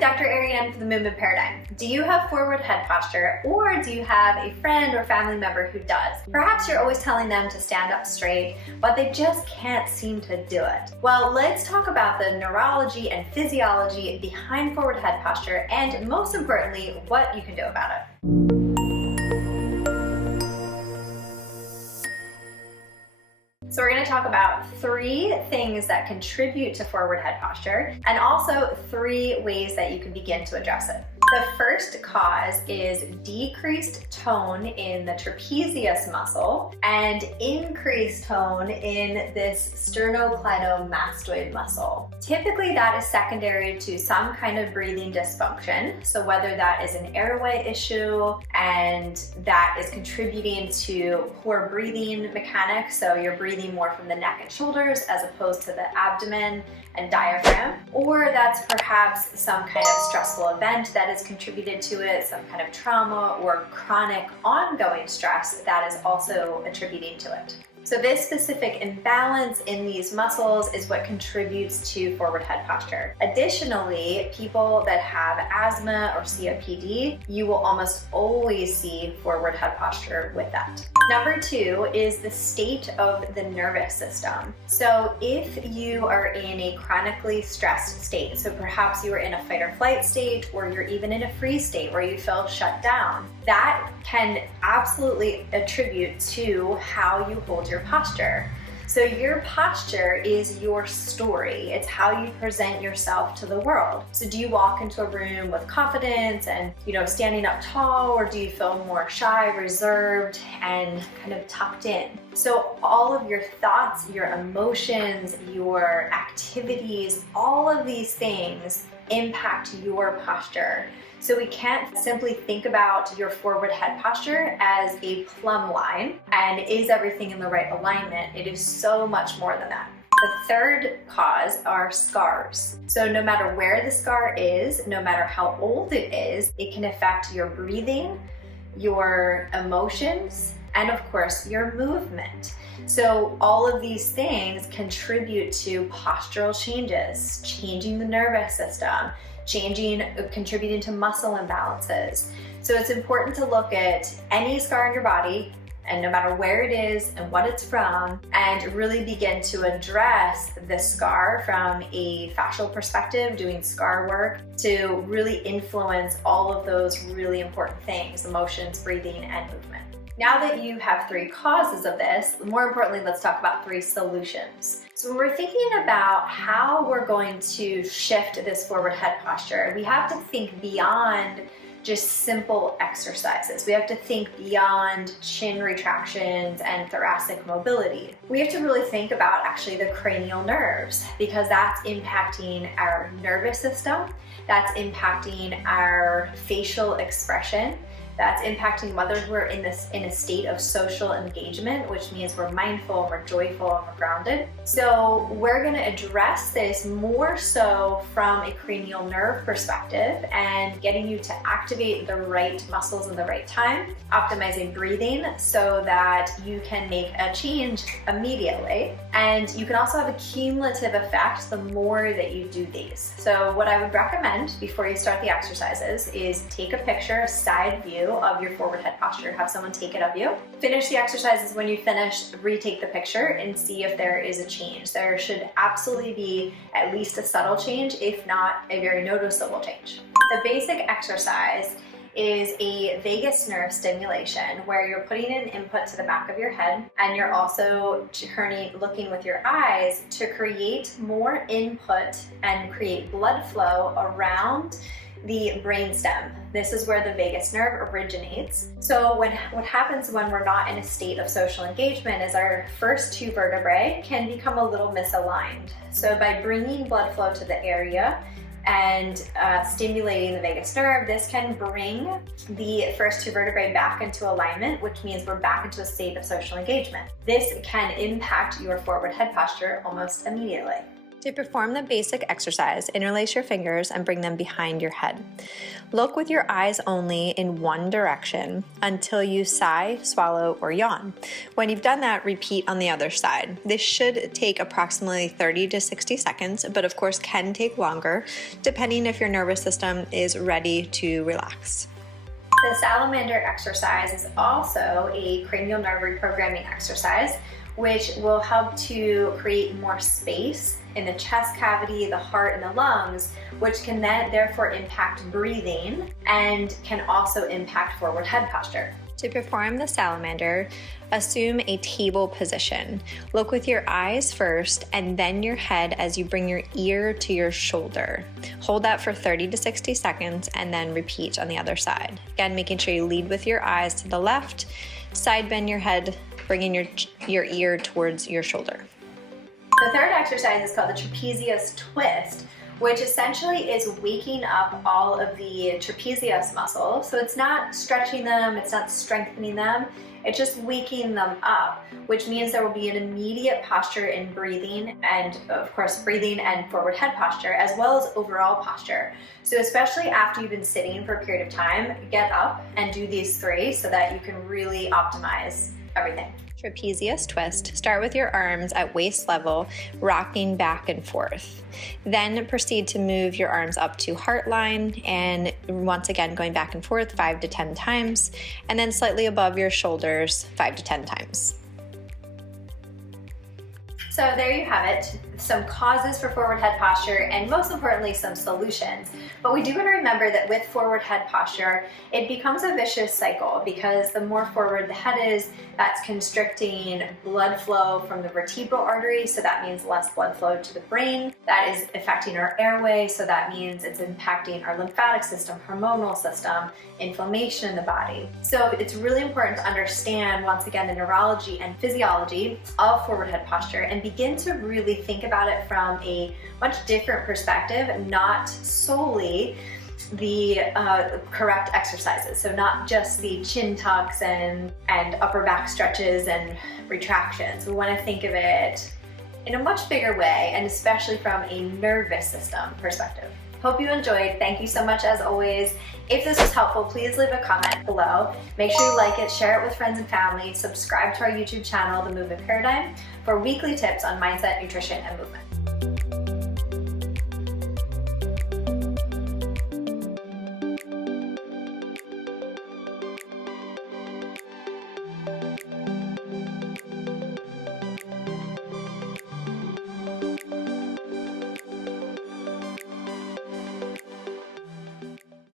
Dr. Ariane for the Movement Paradigm. Do you have forward head posture, or do you have a friend or family member who does? Perhaps you're always telling them to stand up straight, but they just can't seem to do it. Well, let's talk about the neurology and physiology behind forward head posture, and most importantly, what you can do about it. So we're going to talk about 3 things that contribute to forward head posture, and also 3 ways that you can begin to address it. The first cause is decreased tone in the trapezius muscle and increased tone in this sternocleidomastoid muscle. Typically that is secondary to some kind of breathing dysfunction. So whether that is an airway issue and that is contributing to poor breathing mechanics, so you're breathing more from the neck and shoulders as opposed to the abdomen and diaphragm, or that's perhaps some kind of stressful event that has contributed to it, some kind of trauma or chronic ongoing stress that is also attributing to it. So this specific imbalance in these muscles is what contributes to forward head posture. Additionally, people that have asthma or COPD, you will almost always see forward head posture with that. Number 2 is the state of the nervous system. So if you are in a chronically stressed state, so perhaps you are in a fight or flight state, or you're even in a freeze state where you feel shut down, that can absolutely attribute to how you hold your posture. So your posture is your story. It's how you present yourself to the world. So do you walk into a room with confidence and, standing up tall, or do you feel more shy, reserved, and kind of tucked in? So all of your thoughts, your emotions, your activities, all of these things impact your posture. So we can't simply think about your forward head posture as a plumb line and is everything in the right alignment. It is so much more than that. The third cause are scars. So no matter where the scar is, no matter how old it is, it can affect your breathing, your emotions, and of course your movement. So all of these things contribute to postural changes, changing the nervous system, contributing to muscle imbalances. So it's important to look at any scar in your body, and no matter where it is and what it's from, and really begin to address the scar from a fascial perspective, doing scar work to really influence all of those really important things: emotions, breathing, and movement. Now that you have 3 causes of this, more importantly, let's talk about 3 solutions. So when we're thinking about how we're going to shift this forward head posture, we have to think beyond just simple exercises. We have to think beyond chin retractions and thoracic mobility. We have to really think about actually the cranial nerves, because that's impacting our nervous system, that's impacting our facial expression, that's impacting whether we're in a state of social engagement, which means we're mindful, we're joyful, and we're grounded. So we're going to address this more so from a cranial nerve perspective and getting you to activate the right muscles in the right time, optimizing breathing so that you can make a change immediately. And you can also have a cumulative effect the more that you do these. So what I would recommend before you start the exercises is take a picture, a side view of your forward head posture. Have someone take it of you. Finish the exercises. When you finish, retake the picture and see if there is a change. There should absolutely be at least a subtle change, if not a very noticeable change. The basic exercise is a vagus nerve stimulation, where you're putting an input to the back of your head, and you're also looking with your eyes to create more input and create blood flow around the brainstem. This is where the vagus nerve originates. So what happens when we're not in a state of social engagement is our first 2 vertebrae can become a little misaligned. So by bringing blood flow to the area and stimulating the vagus nerve, this can bring the first 2 vertebrae back into alignment, which means we're back into a state of social engagement. This can impact your forward head posture almost immediately. To perform the basic exercise, interlace your fingers and bring them behind your head. Look with your eyes only in one direction until you sigh, swallow, or yawn. When you've done that, repeat on the other side. This should take approximately 30 to 60 seconds, but of course can take longer, depending if your nervous system is ready to relax. The salamander exercise is also a cranial nerve reprogramming exercise, which will help to create more space in the chest cavity, the heart, and the lungs, which can then therefore impact breathing and can also impact forward head posture. To perform the salamander, assume a table position. Look with your eyes first and then your head as you bring your ear to your shoulder. Hold that for 30 to 60 seconds and then repeat on the other side. Again, making sure you lead with your eyes to the left, side bend your head, bringing your ear towards your shoulder. The third exercise is called the trapezius twist, which essentially is waking up all of the trapezius muscles. So it's not stretching them, it's not strengthening them, it's just waking them up, which means there will be an immediate posture in breathing and of course breathing and forward head posture, as well as overall posture. So especially after you've been sitting for a period of time, get up and do these three so that you can really optimize everything. Trapezius twist. Start with your arms at waist level, rocking back and forth. Then proceed to move your arms up to heart line and once again going back and forth 5 to 10 times, and then slightly above your shoulders 5 to 10 times. So there you have it, some causes for forward head posture and most importantly some solutions. But we do want to remember that with forward head posture, it becomes a vicious cycle because the more forward the head is, that's constricting blood flow from the vertebral artery, so that means less blood flow to the brain. That is affecting our airway, so that means it's impacting our lymphatic system, hormonal system, inflammation in the body. So it's really important to understand, once again, the neurology and physiology of forward head posture and begin to really think about it from a much different perspective, not solely the correct exercises. So not just the chin tucks and upper back stretches and retractions. We want to think of it in a much bigger way, and especially from a nervous system perspective. Hope you enjoyed. Thank you so much as always. If this was helpful, please leave a comment below. Make sure you like it, share it with friends and family, subscribe to our YouTube channel, The Movement Paradigm, for weekly tips on mindset, nutrition, and movement.